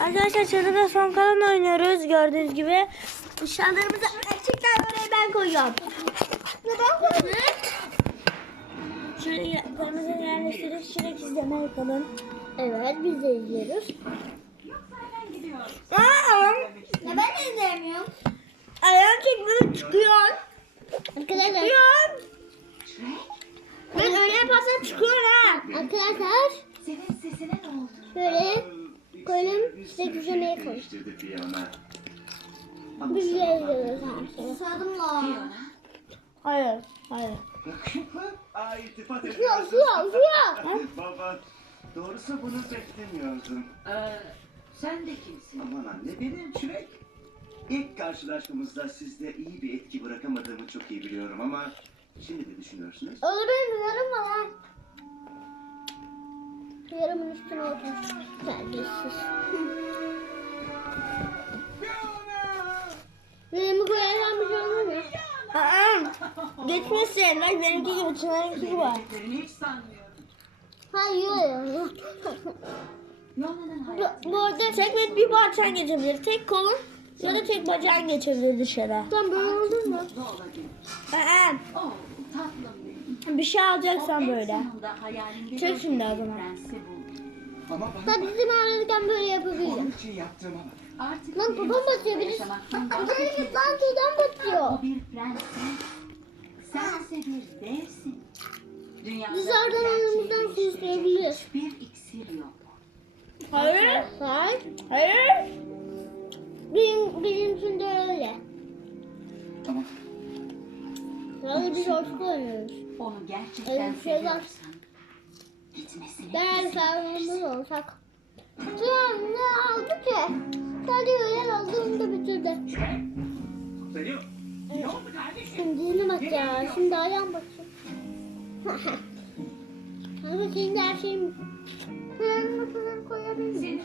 Arkadaşlar çadırda son kalan oynuyoruz gördüğünüz gibi. Eşyalarımızı gerçekten oraya ben koyuyorum. Neden koydun? Şuraya kırmızı yerleştirip şirek izleme yapalım. Evet biz de izliyoruz. Aa, Ya ben de izleyemiyorum. ayağım çekmeden çıkıyor. Arkadaşlar. Çıkıyor. Ben öyle yaparsan çıkıyor ha. Arkadaşlar Senin sesine ne oldu? böyle koyalım size güzelmeye koy. Değiştirdi piyano. Biz de izliyoruz her şeyi. Sadım la. Fiona. Hayır, hayır. Aa iltifat ediyorsun. suya suya. Baba doğrusu bunu beklemiyordum. Ee, sen de kimsin? Aman anne benim Şirek. İlk karşılaşmamızda sizde iyi bir etki bırakamadığımı çok iyi biliyorum ama şimdi ne düşünüyorsunuz? Yarım var lan. Yarımın üstüne otur. Terbiyesiz. Yarımı koyarsan bir şey olur mu? Aa, geçmesin. Bak benimki gibi, Çınar'ınki gibi var. Dediklerini hiç sanmıyorum. Hayır. Bu, bu arada Tek bir parçan geçebilir. Tek kolun ya da tek bacağın geçebilir dışarı. sen böyle olur mu? Aa, benim. Bir şey alacaksan böyle. Çek şimdi o zaman. Ama bana ağrırken böyle yapabilirim. onun için yaptığıma bak. Artık Lan babam batıyor birisi. yaşamaktan Lan tüyden batıyor. O bir prenses. Sense bir devsin. Dünyada yanımızdan su değiştirecek isteyebilir. Hiçbir iksir yok. Hayır. Hayır. Hayır. Benim, benimkinde öyle. Tamam. Sırada bir coşku oynuyoruz. Gerçekten seviyorsan gitmesine Değerli izin sağlığımız olsak. Tuğan ne aldı ki? Sadece öğlen aldı onu da bitirdi. Serio? Ne oldu kardeşim? Şimdi yeni bakacağız. Şimdi ayağım bakacağım. Ama şimdi her şeyim... Fırın fırın koyabilir miyim?